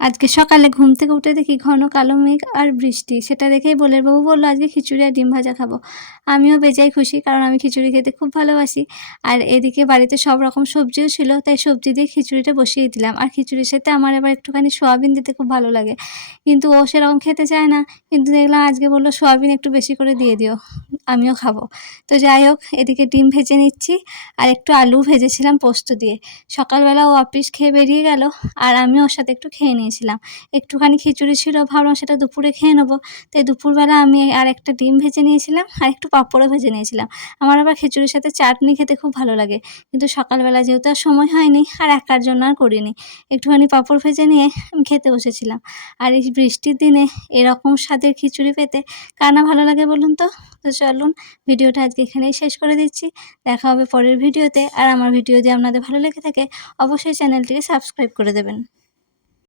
আজকে সকালে ঘুম থেকে উঠে দেখি ঘন কালো মেঘ আর বৃষ্টি। সেটা দেখেই বোলের বাবু বলল, "আজকে খিচুড়ি আর ডিম ভাজা খাবো।" আমিও বেজায় খুশি, কারণ আমি খিচুড়ি খেতে খুব ভালোবাসি। আর এদিকে বাড়িতে সব রকম সবজিও ছিল, তাই সবজি দিয়ে খিচুড়িটা বসিয়ে দিলাম। আর খিচুড়ির সাথে আমার আবার একটুখানি সয়াবিন দিতে খুব ভালো লাগে। কিন্তু ও সেরকম খেতে চায় না। কিন্তু দেখলাম আজকে বলল, "সয়াবিন একটু বেশি করে দিয়ে দিও, আমিও খাবো।" তো যাই হোক, এদিকে ডিম ভেজে নিচ্ছি আর একটু আলু ভেজেছিলাম পোস্ত দিয়ে। সকালবেলা ও অফিস খেয়ে বেরিয়ে গেল, আর আমিও ওর সাথে একটু খেয়ে নিয়েছিলাম। একটুখানি খিচুড়ি ছিল, ভাবলাম সেটা দুপুরে খেয়ে নেবো। তাই দুপুরবেলা আমি আরেকটা ডিম ভেজে নিয়েছিলাম আর একটু পাঁপড়ও ভেজে নিয়েছিলাম। আমার আবার খিচুড়ির সাথে চাটনি খেতে খুব ভালো লাগে। কিন্তু সকালবেলা যেহেতু আর সময় হয়নি, আর একার জন্য আর করিনি। একটুখানি পাঁপড় ভেজে নিয়ে আমি খেতে বসেছিলাম। আর এই বৃষ্টির দিনে এরকম স্বাদের খিচুড়ি পেতে কার না ভালো লাগে বলুন তো? তো চলুন, ভিডিওটা আজকে এখানেই শেষ করে দিচ্ছি। দেখা হবে পরের ভিডিওতে। আর আমার ভিডিও যদি আপনাদের ভালো লেগে থাকে, অবশ্যই চ্যানেলটিকে সাবস্ক্রাইব করে দেবেন।